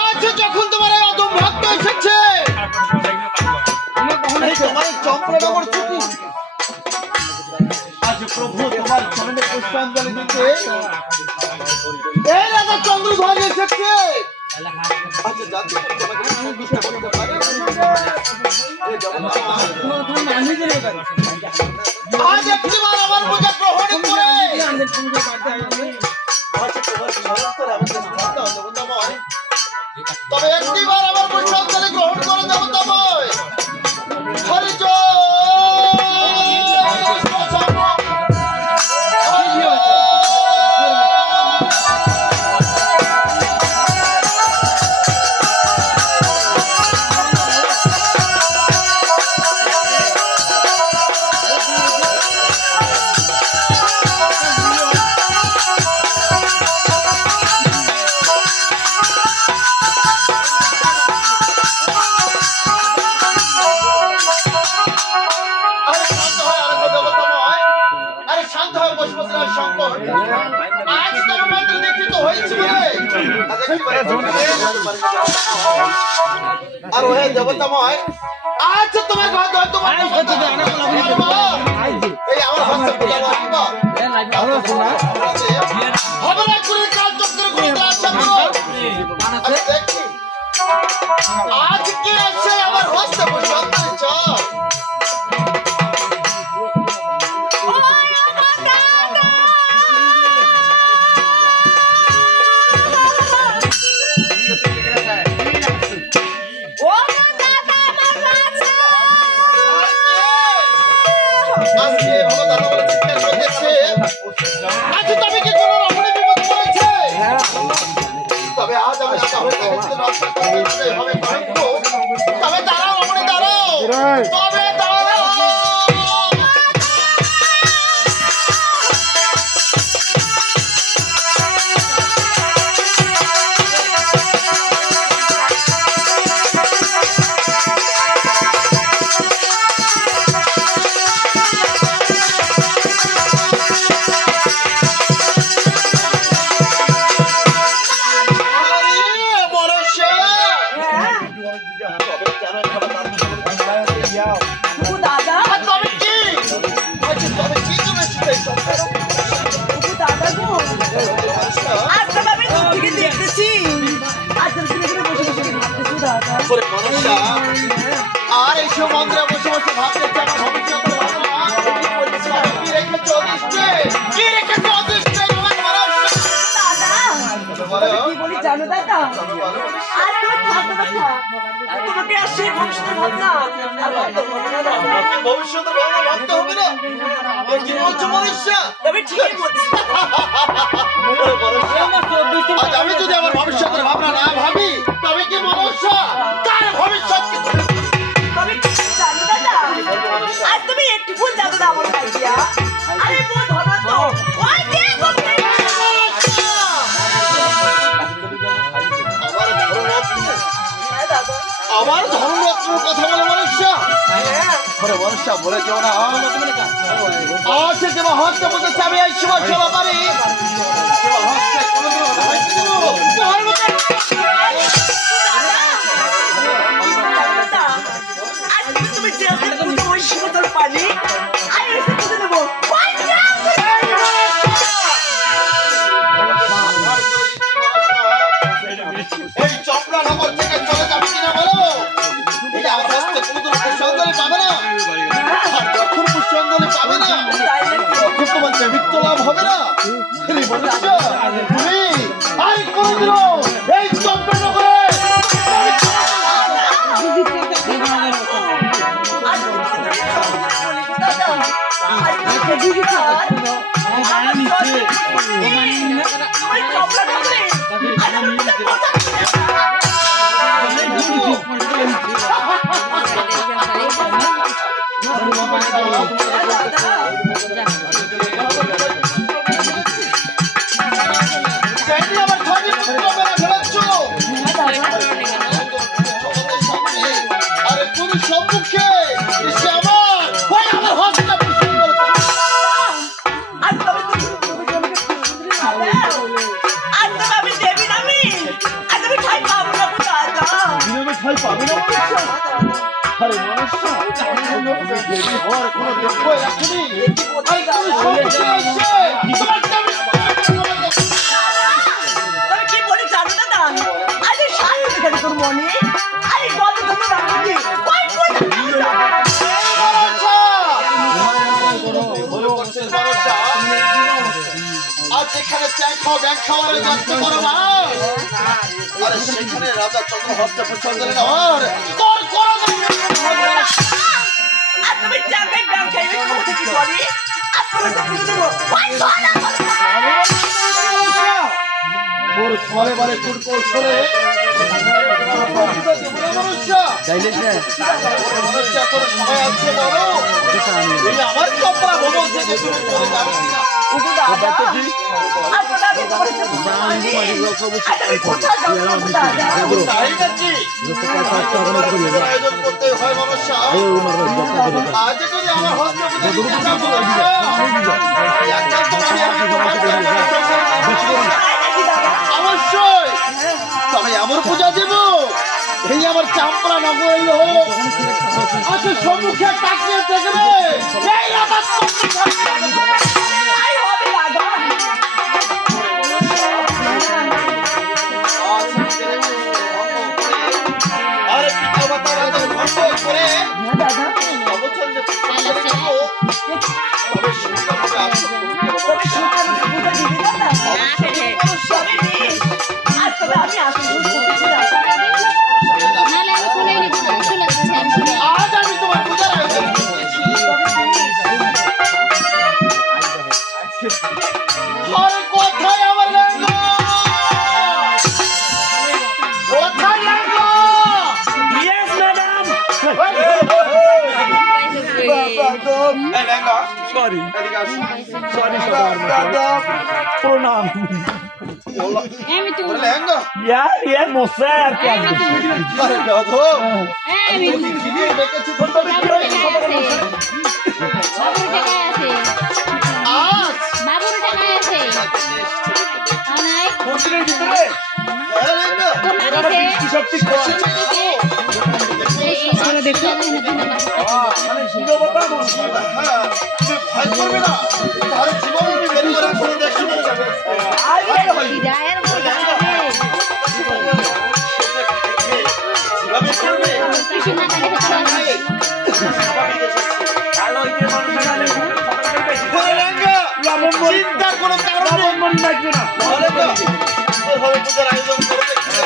আজ যখন তোমার অদম ভক্ত এসেছে তোমার চম্পনগর ছুটি আজ প্রভু তোমার চরণে পুষ্পাঞ্জলি দিতে এই রাজা চন্দ্রধ্বজ এসেছে। আচ্ছা জানতে তোমাকে সন্তুষ্ট করতে পারে আজ একটিবার আমার পূজা গ্রহণ করে তবে একটিবার আমার পুষ্পাঞ্জলি গ্রহণ করে দেবতাময় হরি আর ওহে দেবতাময় আচ্ছা তোমার ঘর ধর তোমার এই আমার হাতে পূজা লাগবে হবে না করে কাজ চক্র করে আসা আরে দেখি আজকে এসে আমার হাতে পূজা করছো তবে দাঁড়াও আপনি দাঁড়াও তবে দাঁড়াও আর এইসব মন্দিরে বসে বসে ভাবতে জানো দাদা তোমাকে আর সেই ভবিষ্যতের ভাবনা ভবিষ্যতের ভাবনা ভাবতে হবে না কি বলছো মনুষ্যা তবে ঠিকই বলছি আজ আমি যদি আমার ভবিষ্যতের ভাবনা না ভাবি তবে কি মনুষ্যা তার ভবিষ্যৎ তবে জানো দাদা আজ তুমি একটু ভুল জানো না আমার কাজিয়া আরে বউ ধরো তো ওই দেখো আমার ধর্মরত্নের কথা বলে মনুষ্যা মনুষ্যা বলে কেউ না আচ্ছা যে মহত্ব বলতে আমি এই সময় চলা পারি তুমি ওই শিবতর পানি আমি এসে তুলে দেবো এই চপড়া নগর থেকে চলে যাবে কিনা বলো এটা আমার হস্তে কোনোদিন পুষ্পাঞ্জলি পাবে না আর যখন পুষ্পাঞ্জলি পাবে না তখন তোমার দেবিত্ব লাভ হবে না তুমি আর কোনোদিনও এই চপড়া নগরে ওর কোনো দেখবো রাখিনি আর কোনো সমস্যা আছে তোমার দাবি তবে কি বলি জানো দাদা আরে সাথে দেখে তোর মনে আরে বল তুমি রাখবি কই কই আজ এখানে চ্যাং খাওয়া ব্যাং খাওয়ার যাচ্ছে বড় মা আরে সেখানে রাজা চন্দ্রহস্তে প্রচন্দ্রের নর তোর করো আর তুমি জায়গায় ব্যাংক খাইবে কোথা কি করি আর তুমি তো কিছু দেবো কই ছড়া তোর ছলে বারে তোর কৌশলে তোর সময় আছে বলো এই আমার কপড়া ভবন থেকে তুমি চলে যাবে কিনা ওগো দাদা আর কথা কি তোমার সাথে আমি কোথা যাব দাদা তাই নাকি আয়োজন করতে হয় মনুষ্য আজ যদি আমার হস্তে অবশ্যই তবে আমার পূজা দেব এই আমার চাম্পড়া নগরের লোক আজকে সম্মুখে তাকিয়ে দেখবে এই আমার আই হবে দাদা আরে পিতা মাতা রাজার ভঙ্গ করে দাদা অবচল যে তবে সুন্দর হবে আসো তবে সুন্দর পূজা দিবি দাদা সবে দিন আজ তবে আমি আসবো নালে আমি খুলে নিব না চলে যাচ্ছে আমি খুলে আজ আমি তোমার পূজার আয়োজন করতেছি আরে কোথায় আমার লেঙ্গা কোথায় লেঙ্গা ইয়েস ম্যাডাম এই লেঙ্গা সরি এদিকে আসো সরি ম্যাডাম প্রণাম আমি তো ওরে লেঙ্গা यार ये मुझसे यार क्या আরে গাধো আমি তুমি খিদে বেঁকেছি তো বাবুর টাকা আছে আজ বাবুর টাকা আছে নাই মন্দিরের ভিতরে এই লেঙ্গা তোমার আছে কি সব ঠিক আছে এই করে দেখো মানে শিরোপতা হ্যাঁ তুমি ভয় করবে না তার জীবন তুমি বের করে কোনো দেখিনি হৃদয়ের মধ্যে কিভাবে করবে কৃষ্ণ না কালে চলে আসে হ্যালো এই যে মানুষ জানে ওরে লেঙ্গা চিন্তার কোনো কারণ নেই মন লাগবে না তাহলে তো তোর পূজার আয়োজন করে দেখতে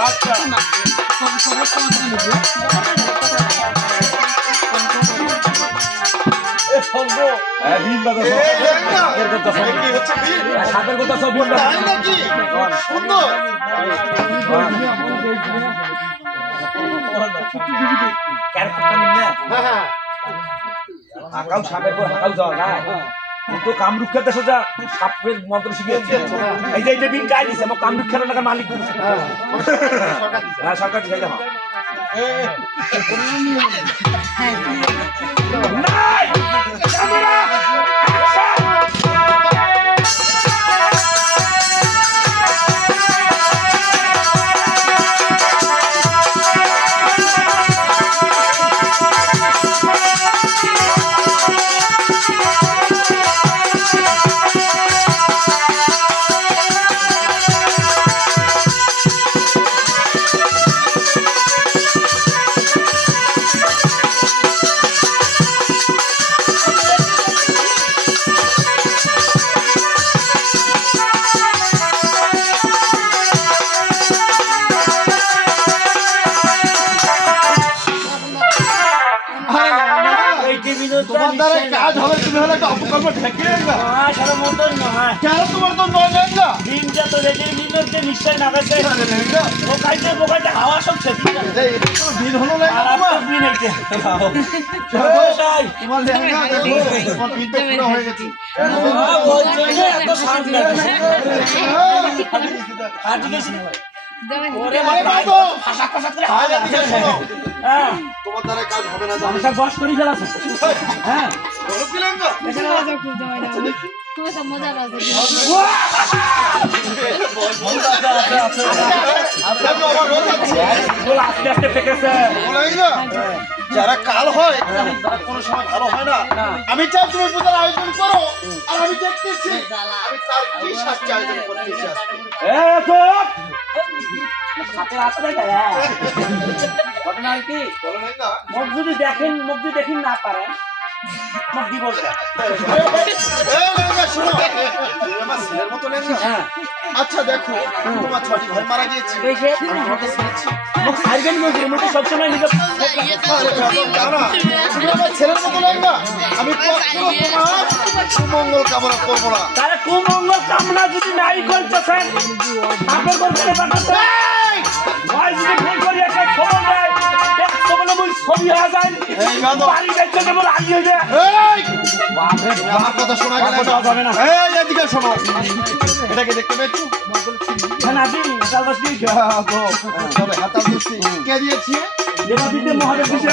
আচ্ছা এ সঙ্গ ভিন বাদা এই লেঙ্গা কি হচ্ছে বীর সাপের কথা সব ভিন তাই নাকি সুন্দর ক্যারেক্টারটা নিন না হ্যাঁ হাকাও সাপের পর হাকাও যাওয়া যায় তো কামরুক্ষা দেশে যা সাপের মন্ত্র শিখিয়েছে এই যে বিন গাই দিছে আমার কামরুক্ষার টাকার মালিক হ্যাঁ সরকার দিছে দেখো নাই ক্যামেরা তোমার দ্বারা কাজ হবে তুমি হলে একটা অপকর্ম ঠেকে লেঙ্গা কেন তোমার তো নয় লেঙ্গা নিশ্চয় না গেছে লেঙ্গা বোকাইতে হাওয়া সব শেষ এই এটা তো বীর হলো লেঙ্গা তোমার তোমার লেঙ্গা তোমার বীরটা পুরো হয়ে গেছে দেবে আরে বাবু আয় এদিকে শোনো তোমার দ্বারা কাজ হবে না জানো সব বস করি ফেলাছে হ্যাঁ বলো কি লেঙ্গা খুব মজা বাজে আচ্ছা আমার রোজ আছে বল আস্তে আস্তে ফেকেছে লেঙ্গা যারা কাল হয় তারা কোনো সময় ভালো হয় না। আমি চাই তুমি পূজার আয়োজন করো, আর আমি দেখতেছি আমি তার কি শাস্তি আয়োজন করতেছি আজকে। এ চুপ! হাতে হাত দেয় না। ঘটনা কি? বলো লেঙ্গা। মুখ যদি দেখেন না পারেন, মুখ দিব না। এই লেঙ্গা শোনো, তুমি আমার ছেলের মতো লেঙ্গা। হ্যাঁ। আচ্ছা দেখো, তোমার 6টি ভাই মারা গিয়েছে, এই যে আমি তোমাকে ছেড়েছি। মুখ সাইকেল মুখে সবসময় নিজে আরে বেদম জানা, তুমি আমার ছেলের মতো লেঙ্গা। আমি কখনো তোমার সুমঙ্গল কামনা করবো না। তাহলে কুমঙ্গল কামনা যদি নাই করতেছেন, আপনার করতে পারতেছেন। ভাই যদি ফোন করি একটা খবর দেয়, একশো বলে মুই ছবি হয়ে যায়, এই বেদম। বাড়ি যাইতে যেমন লাগিয়ে যায়। এই! বাপরে তুমি আমার কথা শোনা গেলে কথা যাবে না। এই এদিকে শোনো, এটাকে দেখতে পেয়েছো? হ্যাঁ আজি কাল বাস দিয়ে তবে হাতা দিচ্ছি কে দিয়েছি? দেবাদিতে মহাদেব দিছে।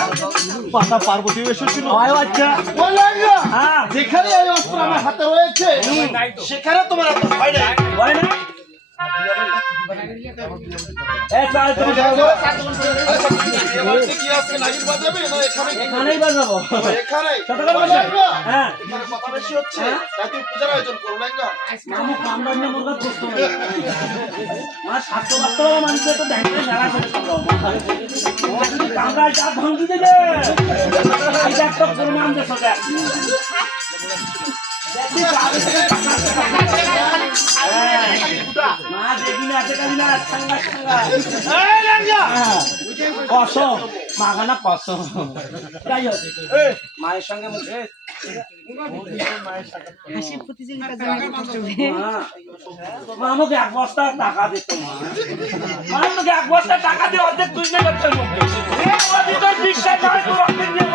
পাতা পার্বতী এসেছিল। আয় আচ্ছা। ও লেঙ্গা, হ্যাঁ যেখানে এই অস্ত্র আমার হাতে রয়েছে সেখানে তোমার এত ভয় নেই। হয় না? এ চল তুমি যাও। আচ্ছা, এবারে কি আছে নাগির বাজাবে না এখানে? এখানেই বাজাবো। ও, এখানেই? সতর্ক ও, বসে। লেঙ্গা, হ্যাঁ। এখানে কথা বেশি হচ্ছে, তাই তুমি পূজার আয়োজন করো লেঙ্গা। মামু কামড়ান না মুরগা প্রশ্ন নেই। মা স্বাস্থ্য বাস্তব মানুষের তো দেখতে মেলা করে কামড়ায় যা ভাঙ্গি দেবে। এটা একটা প্রমাণ দেশ দেখ। মা দেখি না আছে কালি না ঠান্ডা ঠান্ডা। এই লেঙ্গা, কসম মাগানা কসম। যাই হোক মায়ের সঙ্গে মুখে মা আমাকে 1 বস্তা টাকা দিত। মা আমাকে 1 বস্তা টাকা দিয়ে অর্ধেক তুই না করতে মুখে। এই অধিকার বিশ্বাস হয় তোর অর্ধেক দিয়ে